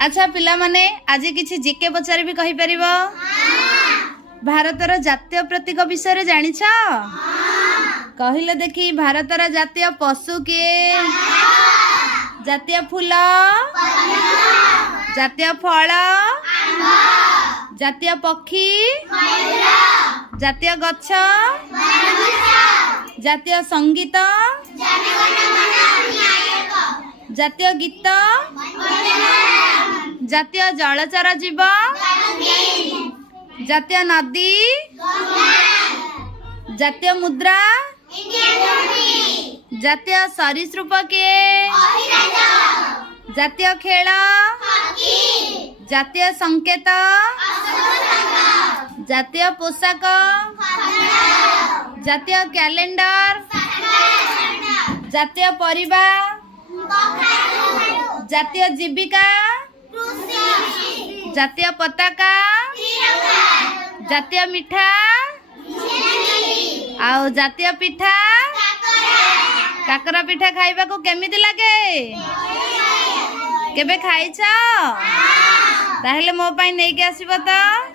अच्छा पिला माने आज किछि जीके पचारि भी कहि परिबो? भारतर जातीय प्रतीक विषय जानी छ? कहिले देखी भारतर जातीय पशु किए? जातीय फूल, जातीय फल, जातीय पक्षी, जातीय गछ, जातीय संगीत, जातीय गीत, जातीय जलचर जीव, जातीय नदी, जातीय मुद्रा, जातीय सरीसृप के, जातीय खेल, जातीय संकेत, जातीय पोशाक, जातीय कैलेंडर, जातीय परिबा, जातीय जीविका, जातीय पताका, जातीय मिठा आउ जातीय पिठा काकरा पिठा खाइबा को केमिति लागे? केबे खाइछ? ताहेले मो पई नेकी आसीबो त।